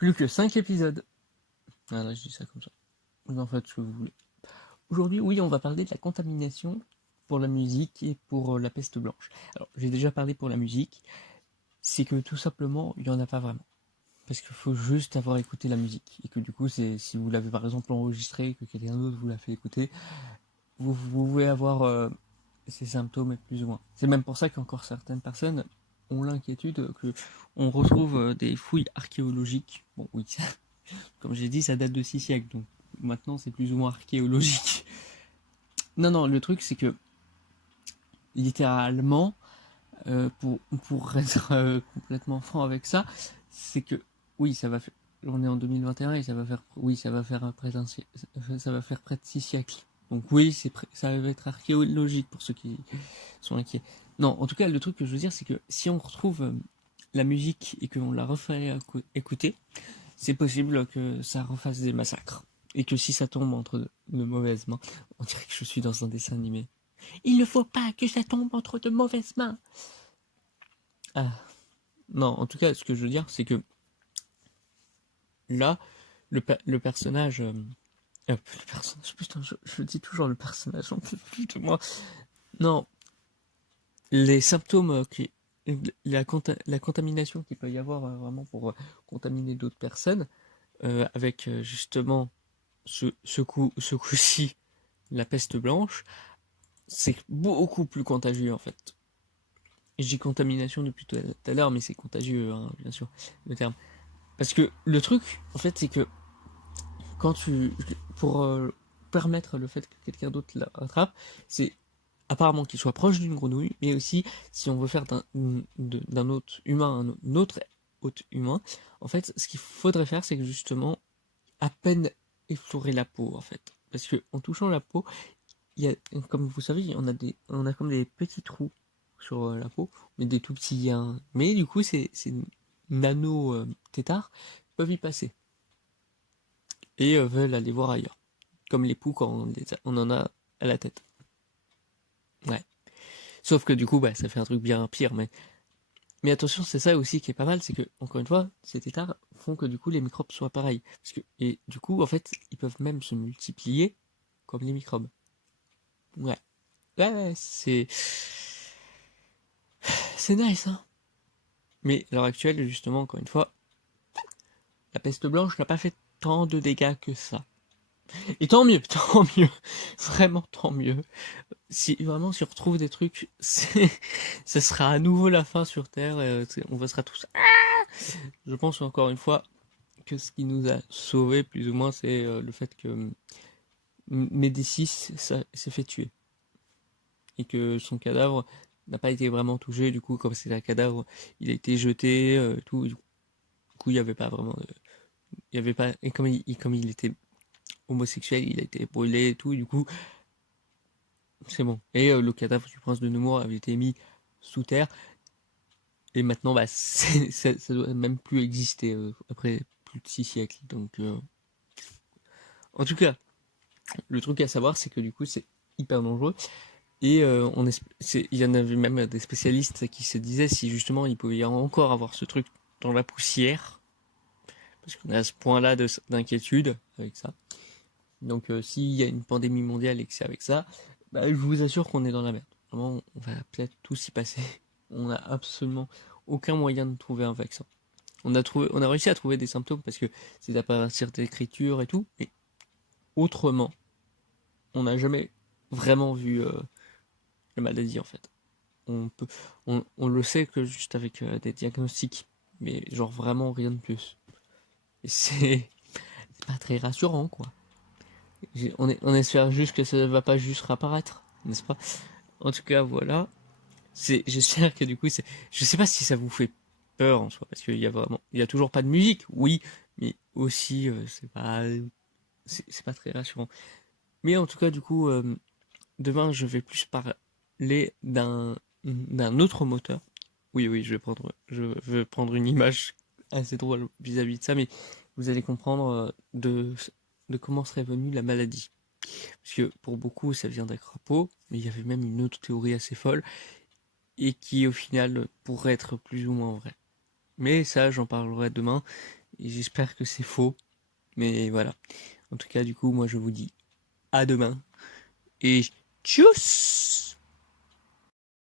Plus que 5 épisodes. Voilà, je dis ça comme ça. Vous en faites ce que vous voulez. Aujourd'hui, oui, on va parler de la contamination pour la musique et pour la peste blanche. Alors, j'ai déjà parlé pour la musique. C'est que tout simplement, il n'y en a pas vraiment. Parce qu'il faut juste avoir écouté la musique. Et que du coup, si vous l'avez par exemple enregistré, que quelqu'un d'autre vous l'a fait écouter, vous pouvez avoir ces symptômes plus ou moins. C'est même pour ça qu'encore certaines personnes ont l'inquiétude que on retrouve des fouilles archéologiques. Bon, oui, comme j'ai dit, ça date de 6 siècles, donc maintenant c'est plus ou moins archéologique. Non, non, le truc c'est que littéralement, pour être complètement franc avec ça, c'est que oui, ça va faire, on est en 2021 et ça va faire, oui, ça va faire ça va faire près de 6 siècles. Donc oui, ça va être archéologique pour ceux qui sont inquiets. Non, en tout cas, le truc que je veux dire, c'est que si on retrouve la musique et qu'on la refait écouter, c'est possible que ça refasse des massacres. Et que si ça tombe entre de mauvaises mains, on dirait que je suis dans un dessin animé. Il ne faut pas que ça tombe entre de mauvaises mains. Ah, non, en tout cas, ce que je veux dire, c'est que là, le personnage... le personnage, putain, je dis toujours le personnage, j'en peux plus de moi. Non, les symptômes la contamination qu'il peut y avoir vraiment pour contaminer d'autres personnes, avec justement ce coup-ci, la peste blanche, c'est beaucoup plus contagieux en fait. Et je dis contamination depuis tout à l'heure, mais c'est contagieux, hein, bien sûr, le terme. Parce que le truc, en fait, c'est que quand pour permettre le fait que quelqu'un d'autre la rattrape, c'est apparemment qu'il soit proche d'une grenouille, mais aussi si on veut faire d'un autre humain un autre autre humain, en fait, ce qu'il faudrait faire, c'est que justement, à peine effleurer la peau, en fait. Parce que en touchant la peau, il y a, comme vous savez, on a comme des petits trous sur la peau, mais des tout petits, hein. Mais du coup, ces nano tétards peuvent y passer et veulent aller voir ailleurs, comme les poux quand on en a à la tête. Ouais. Sauf que du coup, bah, ça fait un truc bien pire, mais attention, c'est ça aussi qui est pas mal, c'est que, encore une fois, ces tétards font que du coup les microbes soient pareils. Et du coup, en fait, ils peuvent même se multiplier comme les microbes. Ouais. Ouais, ouais, c'est nice, hein. Mais à l'heure actuelle, justement, encore une fois, la peste blanche n'a pas fait tant de dégâts que ça. Et tant mieux, tant mieux. Vraiment tant mieux. Si vraiment si on retrouve des trucs, ce sera à nouveau la fin sur Terre et on sera tous. Je pense encore une fois que ce qui nous a sauvés plus ou moins, c'est le fait que Médicis s'est fait tuer et que son cadavre n'a pas été vraiment touché. Du coup, comme c'est un cadavre, il a été jeté, tout. Du coup, il n'y avait pas vraiment, il y avait pas. Et comme il était homosexuel, il a été brûlé et tout. Du coup, c'est bon. Et le cadavre du prince de Nemours avait été mis sous terre. Et maintenant, bah, ça doit même plus exister après plus de 6 siècles. Donc, en tout cas, le truc à savoir, c'est que du coup, c'est hyper dangereux. Et il y en avait même des spécialistes qui se disaient si justement il pouvait y encore avoir ce truc dans la poussière, parce qu'on est à ce point-là d'inquiétude avec ça. Donc, s'il y a une pandémie mondiale et que c'est avec ça, bah, je vous assure qu'on est dans la merde. Vraiment, on va peut-être tous y passer. On n'a absolument aucun moyen de trouver un vaccin. On a réussi à trouver des symptômes parce que c'est à partir d'écriture et tout, mais autrement, on n'a jamais vraiment vu la maladie en fait. On peut, on le sait que juste avec des diagnostics, mais genre vraiment rien de plus. Et c'est pas très rassurant quoi. On espère juste que ça ne va pas juste réapparaître, n'est-ce pas? En tout cas, voilà. J'espère que du coup, je sais pas si ça vous fait peur en soi, parce il y a toujours pas de musique, oui, mais aussi, c'est pas très rassurant. Mais en tout cas, du coup, demain, je vais plus parler d'un autre moteur. Oui, oui, je vais prendre une image assez drôle vis-à-vis de ça, mais vous allez comprendre de comment serait venue la maladie. Parce que pour beaucoup, ça vient d'un crapaud, mais il y avait même une autre théorie assez folle, et qui au final pourrait être plus ou moins vrai. Mais ça, j'en parlerai demain, et j'espère que c'est faux. Mais voilà. En tout cas, du coup, moi je vous dis à demain. Et tchuss!